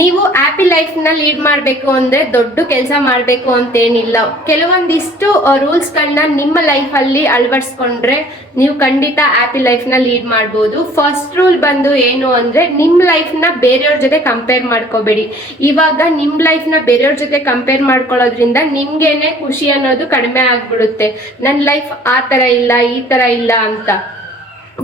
ನೀವು happy life ನ lead ಮಾಡಬೇಕು ಅಂದ್ರೆ ದೊಡ್ಡ ಕೆಲಸ ಮಾಡಬೇಕು ಅಂತೇನಿಲ್ಲ. ಕೆಲವೊಂದಿಷ್ಟು ರೂಲ್ಸ್ ಗಳನ್ನ ನಿಮ್ಮ ಲೈಫ್ ಅಲ್ಲಿ ಅಳವಡಿಸ್ಕೊಂಡ್ರೆ ನೀವು ಖಂಡಿತ ಹ್ಯಾಪಿ ಲೈಫ್ ನ ಲೀಡ್ ಮಾಡಬಹುದು. ಫಸ್ಟ್ ರೂಲ್ ಬಂದು ಏನು ಅಂದ್ರೆ ನಿಮ್ ಲೈಫ್ ನ ಬೇರೆಯವ್ರ ಜೊತೆ ಕಂಪೇರ್ ಮಾಡ್ಕೋಬೇಡಿ. ಇವಾಗ ನಿಮ್ ಲೈಫ್ ನ ಬೇರೆಯವ್ರ ಜೊತೆ ಕಂಪೇರ್ ಮಾಡ್ಕೊಳ್ಳೋದ್ರಿಂದ ನಿಮ್ಗೇನೆ ಖುಷಿ ಅನ್ನೋದು ಕಡಿಮೆ ಆಗ್ಬಿಡುತ್ತೆ. ನನ್ ಲೈಫ್ ಆ ತರ ಇಲ್ಲ, ಈ ತರ ಇಲ್ಲ ಅಂತ.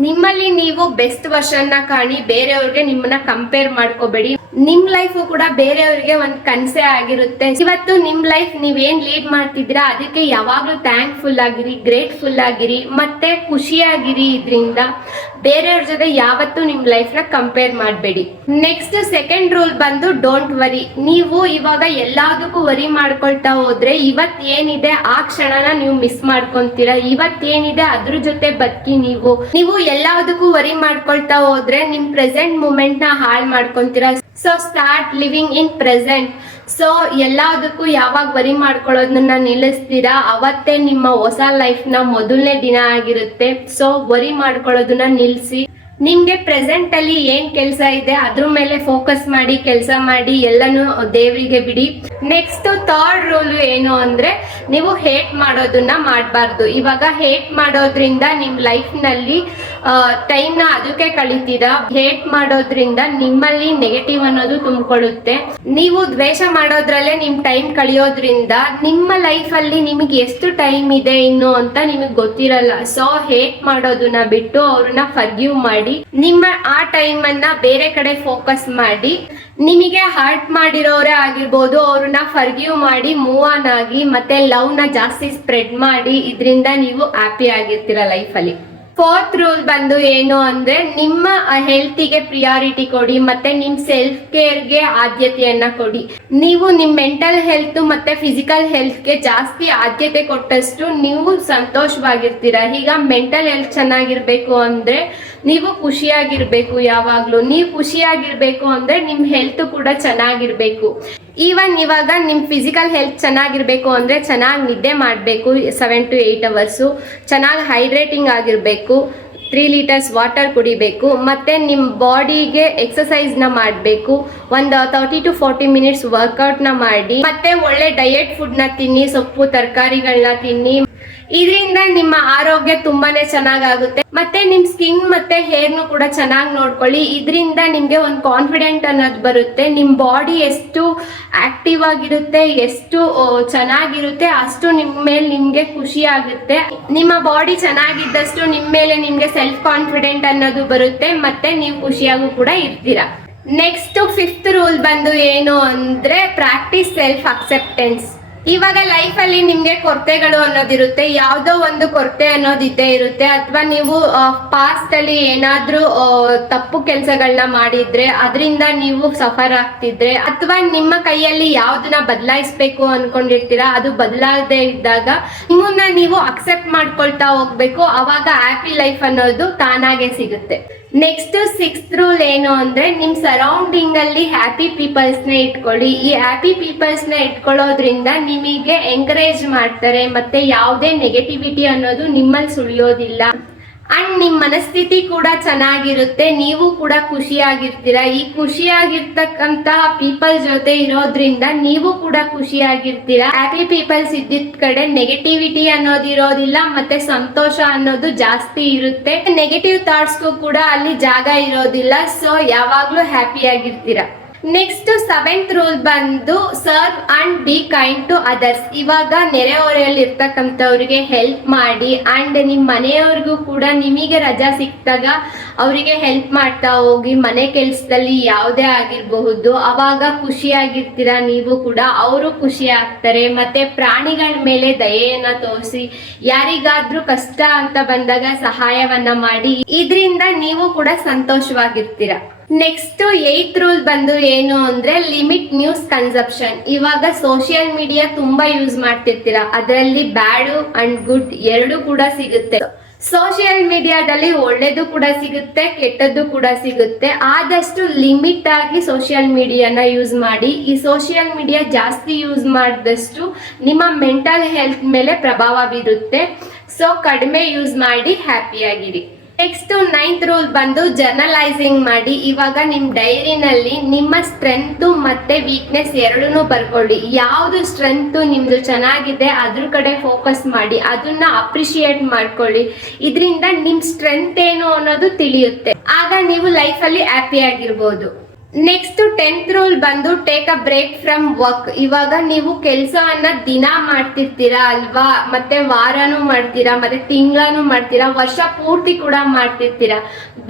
ನಿಮ್ಮಲ್ಲಿ ನೀವು ಬೆಸ್ಟ್ ವರ್ಷನ್ ನ ಕಾಣಿ, ಬೇರೆಯವ್ರಿಗೆ ನಿಮ್ಮನ್ನ ಕಂಪೇರ್ ಮಾಡ್ಕೋಬೇಡಿ. ನಿಮ್ ಲೈಫ್ ಕೂಡ ಬೇರೆಯವ್ರಿಗೆ ಒಂದ್ ಕನ್ಸೆ ಆಗಿರುತ್ತೆ. ಇವತ್ತು ನಿಮ್ ಲೈಫ್ ನೀವೇನ್ ಲೀಡ್ ಮಾಡ್ತಿದ್ದೀರಾ ಅದಕ್ಕೆ ಯಾವಾಗ್ಲೂ ಥ್ಯಾಂಕ್ಫುಲ್ ಆಗಿರಿ, ಗ್ರೇಟ್ಫುಲ್ ಆಗಿರಿ, ಮತ್ತೆ ಖುಷಿಯಾಗಿರಿ. ಇದ್ರಿಂದ ಬೇರೆಯವ್ರ ಜೊತೆ ಯಾವತ್ತೂ ನಿಮ್ ಲೈಫ್ ನ ಕಂಪೇರ್ ಮಾಡಬೇಡಿ. ನೆಕ್ಸ್ಟ್ ಸೆಕೆಂಡ್ ರೂಲ್ ಬಂದು ಡೋಂಟ್ ವರಿ. ನೀವು ಇವಾಗ ಎಲ್ಲದಕ್ಕೂ ವರಿ ಮಾಡ್ಕೊಳ್ತಾ ಹೋದ್ರೆ ಇವತ್ ಏನಿದೆ ಆ ಕ್ಷಣನ ನೀವು ಮಿಸ್ ಮಾಡ್ಕೊಂತೀರಾ. ಇವತ್ ಏನಿದೆ ಅದ್ರ ಜೊತೆ ಬದುಕಿ. ನೀವು ಎಲ್ಲದಕ್ಕೂ ವರಿ ಮಾಡ್ಕೊಳ್ತಾ ಹೋದ್ರೆ ನಿಮ್ ಪ್ರೆಸೆಂಟ್ ಮೂಮೆಂಟ್ ನ ಹಾಳು ಮಾಡ್ಕೊಂತೀರಾ. So start living in present. So ಎಲ್ಲದಕ್ಕೂ ಯಾವಾಗ ವರಿ ಮಾಡ್ಕೊಳ್ಳೋದನ್ನ ನಿಲ್ಲಿಸ್ತೀರಾ ಅವತ್ತೇ ನಿಮ್ಮ ಹೊಸ ಲೈಫ್ ನ ಮೊದಲನೇ ದಿನ ಆಗಿರುತ್ತೆ. ಸೊ ವರಿ ಮಾಡ್ಕೊಳ್ಳೋದನ್ನ ನಿಲ್ಸಿ. ನಿಮ್ಗೆ ಪ್ರೆಸೆಂಟ್ ಅಲ್ಲಿ ಏನ್ ಕೆಲಸ ಇದೆ ಅದ್ರ ಮೇಲೆ ಫೋಕಸ್ ಮಾಡಿ, ಕೆಲಸ ಮಾಡಿ, ಎಲ್ಲಾನು ದೇವರಿಗೆ ಬಿಡಿ. ನೆಕ್ಸ್ಟ್ ಥರ್ಡ್ ರೂಲ್ ಏನು ಅಂದ್ರೆ ನೀವು ಹೇಟ್ ಮಾಡೋದನ್ನ ಮಾಡಬಾರ್ದು. ಇವಾಗ ಹೇಟ್ ಮಾಡೋದ್ರಿಂದ ನಿಮ್ ಲೈಫ್ ನಲ್ಲಿ ಟೈಮ್ ನ ಅದಕ್ಕೆ ಕಳಿತೀರಾ. ಹೇಟ್ ಮಾಡೋದ್ರಿಂದ ನಿಮ್ಮಲ್ಲಿ ನೆಗೆಟಿವ್ ಅನ್ನೋದು ತುಂಬಿಕೊಳ್ಳುತ್ತೆ. ನೀವು ದ್ವೇಷ ಮಾಡೋದ್ರಲ್ಲೇ ನಿಮ್ ಟೈಮ್ ಕಳಿಯೋದ್ರಿಂದ ನಿಮ್ಮ ಲೈಫ್ ಅಲ್ಲಿ ನಿಮಗೆ ಎಷ್ಟು ಟೈಮ್ ಇದೆ ಇನ್ನು ಅಂತ ನಿಮಗೆ ಗೊತ್ತಿರಲ್ಲ. ಸೊ ಹೇಟ್ ಮಾಡೋದನ್ನ ಬಿಟ್ಟು ಅವ್ರನ್ನ ಫರ್ಗಿವ್ ಮಾಡಿ, ನಿಮ್ಮ ಆ ಟೈಮ್ ಅನ್ನ ಬೇರೆ ಕಡೆ ಫೋಕಸ್ ಮಾಡಿ. ನಿಮಗೆ ಹರ್ಟ್ ಮಾಡಿರೋರೇ ಆಗಿರ್ಬೋದು, ಅವ್ರನ್ನ ಫರ್ಗಿವ್ ಮಾಡಿ ಮೂವ್ ಆನ್ ಆಗಿ, ಮತ್ತೆ ಲವ್ ನ ಜಾಸ್ತಿ ಸ್ಪ್ರೆಡ್ ಮಾಡಿ. ಇದರಿಂದ ನೀವು ಹ್ಯಾಪಿ ಆಗಿರ್ತೀರ ಲೈಫ್ ಅಲ್ಲಿ. ಫೋರ್ತ್ ರೂಲ್ ಬಂದು ಏನು ಅಂದ್ರೆ ನಿಮ್ಮ ಹೆಲ್ತಿಗೆ ಪ್ರಿಯಾರಿಟಿ ಕೊಡಿ, ಮತ್ತೆ ನಿಮ್ ಸೆಲ್ಫ್ ಕೇರ್ಗೆ ಆದ್ಯತೆಯನ್ನ ಕೊಡಿ. ನೀವು ನಿಮ್ ಮೆಂಟಲ್ ಹೆಲ್ತ್ ಮತ್ತೆ ಫಿಸಿಕಲ್ ಹೆಲ್ತ್ಗೆ ಜಾಸ್ತಿ ಆದ್ಯತೆ ಕೊಟ್ಟಷ್ಟು ನೀವು ಸಂತೋಷವಾಗಿರ್ತೀರ. ಈಗ ಮೆಂಟಲ್ ಹೆಲ್ತ್ ಚೆನ್ನಾಗಿರ್ಬೇಕು ಅಂದ್ರೆ ನೀವು ಖುಷಿಯಾಗಿರ್ಬೇಕು. ಯಾವಾಗ್ಲೂ ನೀವು ಖುಷಿಯಾಗಿರ್ಬೇಕು ಅಂದ್ರೆ ನಿಮ್ ಹೆಲ್ತ್ ಕೂಡ ಚೆನ್ನಾಗಿರ್ಬೇಕು. ಈವನ್ ಇವಾಗ ನಿಮ್ ಫಿಸಿಕಲ್ ಹೆಲ್ತ್ ಚೆನ್ನಾಗಿರ್ಬೇಕು ಅಂದ್ರೆ ಚೆನ್ನಾಗಿ ನಿದ್ದೆ ಮಾಡಬೇಕು, 7 to 8 hours. ಚೆನ್ನಾಗಿ ಹೈಡ್ರೇಟಿಂಗ್ ಆಗಿರ್ಬೇಕು, 3 liters ವಾಟರ್ ಕುಡಿಬೇಕು, ಮತ್ತೆ ನಿಮ್ ಬಾಡಿಗೆ ಎಕ್ಸಸೈಸ್ ನ ಮಾಡಬೇಕು. ಒಂದು 30 to 40 minutes ವರ್ಕೌಟ್ ನ ಮಾಡಿ, ಮತ್ತೆ ಒಳ್ಳೆ ಡಯಟ್ ಫುಡ್ ನ ತಿನ್ನಿ, ಸೊಪ್ಪು ತರಕಾರಿಗಳನ್ನ ತಿನ್ನಿ. ಇದರಿಂದ ನಿಮ್ಮ ಆರೋಗ್ಯ ತುಂಬಾನೇ ಚೆನ್ನಾಗಾಗುತ್ತೆ. ಮತ್ತೆ ನಿಮ್ ಸ್ಕಿನ್ ಮತ್ತೆ ಹೇರ್ನು ಕೂಡ ಚೆನ್ನಾಗಿ ನೋಡ್ಕೊಳ್ಳಿ. ಇದರಿಂದ ನಿಮ್ಗೆ ಒಂದು ಕಾನ್ಫಿಡೆಂಟ್ ಅನ್ನೋದು ಬರುತ್ತೆ. ನಿಮ್ ಬಾಡಿ ಎಷ್ಟು ಆಕ್ಟಿವ್ ಆಗಿರುತ್ತೆ, ಎಷ್ಟು ಚೆನ್ನಾಗಿರುತ್ತೆ, ಅಷ್ಟು ನಿಮ್ ಮೇಲೆ ನಿಮ್ಗೆ ಖುಷಿ ಆಗುತ್ತೆ. ನಿಮ್ಮ ಬಾಡಿ ಚೆನ್ನಾಗಿದ್ದಷ್ಟು ನಿಮ್ ಮೇಲೆ ನಿಮ್ಗೆ ಸೆಲ್ಫ್ ಕಾನ್ಫಿಡೆಂಟ್ ಅನ್ನೋದು ಬರುತ್ತೆ, ಮತ್ತೆ ನೀವು ಖುಷಿಯಾಗೂ ಕೂಡ ಇರ್ತೀರಾ. ನೆಕ್ಸ್ಟ್ ಫಿಫ್ತ್ ರೂಲ್ ಬಂದು ಏನು ಅಂದ್ರೆ ಪ್ರಾಕ್ಟೀಸ್ ಸೆಲ್ಫ್ ಅಕ್ಸೆಪ್ಟೆನ್ಸ್. ಇವಾಗ ಲೈಫ್ ಅಲ್ಲಿ ನಿಮ್ಗೆ ಕೊರತೆಗಳು ಅನ್ನೋದಿರುತ್ತೆ, ಯಾವ್ದೋ ಒಂದು ಕೊರತೆ ಅನ್ನೋದು ಇದ್ದೇ ಇರುತ್ತೆ. ಅಥವಾ ನೀವು ಪಾಸ್ಟ್ ಅಲ್ಲಿ ಏನಾದ್ರೂ ತಪ್ಪು ಕೆಲಸಗಳನ್ನ ಮಾಡಿದ್ರೆ ಅದರಿಂದ ನೀವು ಸಫರ್ ಆಗ್ತಿದ್ರೆ, ಅಥವಾ ನಿಮ್ಮ ಕೈಯಲ್ಲಿ ಯಾವ್ದನ್ನ ಬದಲಾಯಿಸ್ಬೇಕು ಅನ್ಕೊಂಡಿರ್ತೀರಾ ಅದು ಬದಲಾಗದೆ ಇದ್ದಾಗ ನಿಮ್ಮನ್ನ ನೀವು ಅಕ್ಸೆಪ್ಟ್ ಮಾಡ್ಕೊಳ್ತಾ ಹೋಗ್ಬೇಕು. ಅವಾಗ ಹ್ಯಾಪಿ ಲೈಫ್ ಅನ್ನೋದು ತಾನಾಗೆ ಸಿಗುತ್ತೆ. ನೆಕ್ಸ್ಟ್ ಸಿಕ್ಸ್ತ್ ರೂಲ್ ಏನು ಅಂದ್ರೆ ನಿಮ್ ಸರೌಂಡಿಂಗ್ ಅಲ್ಲಿ ಹ್ಯಾಪಿ ಪೀಪಲ್ಸ್ ನ ಇಟ್ಕೊಳ್ಳಿ. ಈ ಹ್ಯಾಪಿ ಪೀಪಲ್ಸ್ ನ ಇಟ್ಕೊಳ್ಳೋದ್ರಿಂದ ನಿಮಗೆ ಎಂಕರೇಜ್ ಮಾಡ್ತಾರೆ, ಮತ್ತೆ ಯಾವುದೇ ನೆಗೆಟಿವಿಟಿ ಅನ್ನೋದು ನಿಮ್ಮಲ್ಲಿ ಸುಳಿಯೋದಿಲ್ಲ. ಅಂಡ್ ನಿಮ್ ಮನಸ್ಥಿತಿ ಕೂಡ ಚೆನ್ನಾಗಿರುತ್ತೆ, ನೀವು ಕೂಡ ಖುಷಿಯಾಗಿರ್ತೀರಾ. ಈ ಖುಷಿಯಾಗಿರ್ತಕ್ಕಂತಹ ಪೀಪಲ್ ಜೊತೆ ಇರೋದ್ರಿಂದ ನೀವು ಕೂಡ ಖುಷಿಯಾಗಿರ್ತೀರಾ. ಹ್ಯಾಪಿ ಪೀಪಲ್ಸ್ ಇದ್ದಿದ್ ಕಡೆ ನೆಗೆಟಿವಿಟಿ ಅನ್ನೋದು ಇರೋದಿಲ್ಲ, ಮತ್ತೆ ಸಂತೋಷ ಅನ್ನೋದು ಜಾಸ್ತಿ ಇರುತ್ತೆ. ನೆಗೆಟಿವ್ ಥಾಟ್ಸ್ಗೂ ಕೂಡ ಅಲ್ಲಿ ಜಾಗ ಇರೋದಿಲ್ಲ. ಸೊ ಯಾವಾಗ್ಲೂ ಹ್ಯಾಪಿ ಆಗಿರ್ತೀರಾ. ನೆಕ್ಸ್ಟ್ ಸೆವೆಂತ್ ರೂಲ್ ಬಂದು serve and be kind to others. ಇವಾಗ ನೆರೆಹೊರೆಯಲ್ಲಿ ಇರ್ತಕ್ಕಂಥವ್ರಿಗೆ ಹೆಲ್ಪ್ ಮಾಡಿ, ಅಂಡ್ ನಿಮ್ ಮನೆಯವ್ರಿಗೂ ಕೂಡ ನಿಮಗೆ ರಜಾ ಸಿಕ್ತಾಗ ಅವರಿಗೆ ಹೆಲ್ಪ್ ಮಾಡ್ತಾ ಹೋಗಿ. ಮನೆ ಕೆಲ್ಸದಲ್ಲಿ ಯಾವುದೇ ಆಗಿರಬಹುದು, ಅವಾಗ ಖುಷಿಯಾಗಿರ್ತೀರಾ ನೀವು ಕೂಡ, ಅವರು ಖುಷಿ ಆಗ್ತಾರೆ. ಮತ್ತೆ ಪ್ರಾಣಿಗಳ ಮೇಲೆ ದಯೆಯನ್ನ ತೋರಿಸಿ, ಯಾರಿಗಾದ್ರೂ ಕಷ್ಟ ಅಂತ ಬಂದಾಗ ಸಹಾಯವನ್ನ ಮಾಡಿ. ಇದರಿಂದ ನೀವು ಕೂಡ ಸಂತೋಷವಾಗಿರ್ತೀರಾ. ನೆಕ್ಸ್ಟ್ 8th ರೂಲ್ ಬಂದು ಏನು ಅಂದ್ರೆ ಲಿಮಿಟ್ ನ್ಯೂಸ್ ಕನ್ಸಪ್ಷನ್. ಇವಾಗ ಸೋಷಿಯಲ್ ಮೀಡಿಯಾ ತುಂಬಾ ಯೂಸ್ ಮಾಡ್ತಿರ್ತೀರಾ, ಅದರಲ್ಲಿ ಬ್ಯಾಡ್ ಅಂಡ್ ಗುಡ್ ಎರಡು ಕೂಡ ಸಿಗುತ್ತೆ. ಸೋಷಿಯಲ್ ಮೀಡಿಯಾದಲ್ಲಿ ಒಳ್ಳೇದು ಕೂಡ ಸಿಗುತ್ತೆ, ಕೆಟ್ಟದ್ದು ಕೂಡ ಸಿಗುತ್ತೆ. ಆದಷ್ಟು ಲಿಮಿಟ್ ಆಗಿ ಸೋಷಿಯಲ್ ಮೀಡಿಯಾನ ಯೂಸ್ ಮಾಡಿ. ಈ ಸೋಷಿಯಲ್ ಮೀಡಿಯಾ ಜಾಸ್ತಿ ಯೂಸ್ ಮಾಡಿದಷ್ಟು ನಿಮ್ಮ ಮೆಂಟಲ್ ಹೆಲ್ತ್ ಮೇಲೆ ಪ್ರಭಾವ ಬೀರುತ್ತೆ. ಸೊ ಕಡಿಮೆ ಯೂಸ್ ಮಾಡಿ, ಹ್ಯಾಪಿಯಾಗಿರಿ. ನೆಕ್ಸ್ಟ್ 9th ರೂಲ್ ಬಂದು ಜರ್ನಲೈಸಿಂಗ್ ಮಾಡಿ. ಇವಾಗ ನಿಮ್ ಡೈರಿನಲ್ಲಿ ನಿಮ್ಮ ಸ್ಟ್ರೆಂತ್ ಮತ್ತೆ ವೀಕ್ನೆಸ್ ಎರಡನ್ನೂ ಬರ್ಕೊಳ್ಳಿ. ಯಾವ್ದು ಸ್ಟ್ರೆಂತ್ ನಿಮ್ದು ಚೆನ್ನಾಗಿದೆ ಅದ್ರ ಕಡೆ ಫೋಕಸ್ ಮಾಡಿ, ಅದನ್ನ ಅಪ್ರಿಶಿಯೇಟ್ ಮಾಡ್ಕೊಳ್ಳಿ. ಇದರಿಂದ ನಿಮ್ ಸ್ಟ್ರೆಂತ್ ಏನು ಅನ್ನೋದು ತಿಳಿಯುತ್ತೆ. ಆಗ ನೀವು ಲೈಫ್ ಅಲ್ಲಿ ಹ್ಯಾಪಿ ಆಗಿರ್ಬೋದು. ನೆಕ್ಸ್ಟ್ 10th ರೂಲ್ ಬಂದು take a break from work. ಇವಾಗ ನೀವು ಕೆಲಸವನ್ನ ದಿನ ಮಾಡ್ತಿರ್ತೀರಾ ಅಲ್ವಾ, ಮತ್ತೆ ವಾರನೂ ಮಾಡ್ತೀರಾ, ಮತ್ತೆ ತಿಂಗಳೂ ಮಾಡ್ತೀರಾ, ವರ್ಷ ಪೂರ್ತಿ ಕೂಡ ಮಾಡ್ತಿರ್ತೀರಾ.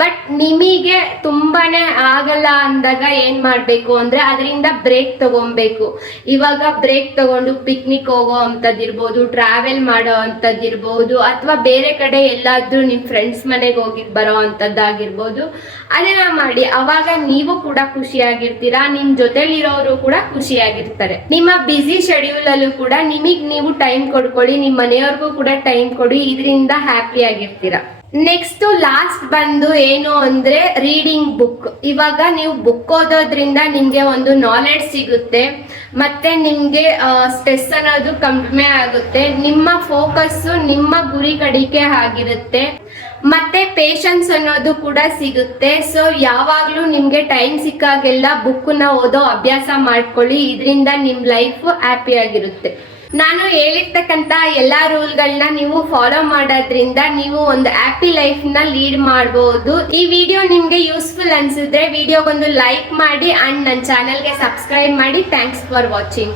ಬಟ್ ನಿಮಗೆ ತುಂಬಾನೇ ಆಗಲ್ಲ ಅಂದಾಗ ಏನ್ ಮಾಡ್ಬೇಕು ಅಂದ್ರೆ ಅದರಿಂದ ಬ್ರೇಕ್ ತಗೊಬೇಕು. ಇವಾಗ ಬ್ರೇಕ್ ತಗೊಂಡು ಪಿಕ್ನಿಕ್ ಹೋಗೋ ಅಂತದಿರ್ಬೋದು, ಟ್ರಾವೆಲ್ ಮಾಡೋ ಅಂತದಿರ್ಬೋದು, ಅಥವಾ ಬೇರೆ ಕಡೆ ಎಲ್ಲಾದ್ರೂ ನಿಮ್ ಫ್ರೆಂಡ್ಸ್ ಮನೆಗೆ ಹೋಗಿ ಬರೋ ಅಂತದ್ದಾಗಿರ್ಬೋದು. ಅದನ್ನ ಮಾಡಿ. ಅವಾಗ ನೀವು ಕೂಡ ಖುಷಿಯಾಗಿರ್ತೀರಾ, ನಿಮ್ ಜೊತೆಲಿರೋರು ಕೂಡ ಖುಷಿಯಾಗಿರ್ತಾರೆ. ನಿಮ್ಮ ಬಿಸಿ ಶೆಡ್ಯೂಲ್ ಅಲ್ಲೂ ಕೂಡ ನಿಮಗ್ ನೀವು ಟೈಮ್ ಕೊಡ್ಕೊಳ್ಳಿ, ನಿಮ್ ಮನೆಯವ್ರಿಗೂ ಕೂಡ ಟೈಮ್ ಕೊಡಿ. ಇದರಿಂದ ಹ್ಯಾಪಿ ಆಗಿರ್ತೀರಾ. ನೆಕ್ಸ್ಟ್ ಲಾಸ್ಟ್ ಬಂದು ಏನು ಅಂದ್ರೆ ರೀಡಿಂಗ್ ಬುಕ್. ಇವಾಗ ನೀವು ಬುಕ್ ಓದೋದ್ರಿಂದ ನಿಮ್ಗೆ ಒಂದು ನಾಲೆಡ್ಜ್ ಸಿಗುತ್ತೆ, ಮತ್ತೆ ನಿಮ್ಗೆ ಸ್ಟ್ರೆಸ್ ಅನ್ನೋದು ಕಡಿಮೆ ಆಗುತ್ತೆ, ನಿಮ್ಮ ಫೋಕಸ್ ನಿಮ್ಮ ಗುರಿ ಕಡೆಗೆ ಆಗಿರುತ್ತೆ, ಮತ್ತೆ ಪೇಶನ್ಸ್ ಅನ್ನೋದು ಕೂಡ ಸಿಗುತ್ತೆ. ಸೊ ಯಾವಾಗ್ಲೂ ನಿಮ್ಗೆ ಟೈಮ್ ಸಿಕ್ಕಾಗೆಲ್ಲ ಬುಕ್ ನ ಓದೋ ಅಭ್ಯಾಸ ಮಾಡ್ಕೊಳ್ಳಿ. ಇದರಿಂದ ನಿಮ್ ಲೈಫ್ ಹ್ಯಾಪಿ ಆಗಿರುತ್ತೆ. ನಾನು ಹೇಳಿರ್ತಕ್ಕಂತ ಎಲ್ಲಾ ರೂಲ್ಗಳನ್ನ ನೀವು ಫಾಲೋ ಮಾಡೋದ್ರಿಂದ ನೀವು ಒಂದು ಹ್ಯಾಪಿ ಲೈಫ್ ನ ಲೀಡ್ ಮಾಡಬಹುದು. ಈ ವಿಡಿಯೋ ನಿಮ್ಗೆ ಯೂಸ್ಫುಲ್ ಅನ್ಸಿದ್ರೆ ವಿಡಿಯೋಗೊಂದು ಲೈಕ್ ಮಾಡಿ ಅಂಡ್ ನನ್ನ ಚಾನೆಲ್ಗೆ ಸಬ್ಸ್ಕ್ರೈಬ್ ಮಾಡಿ. Thanks for watching.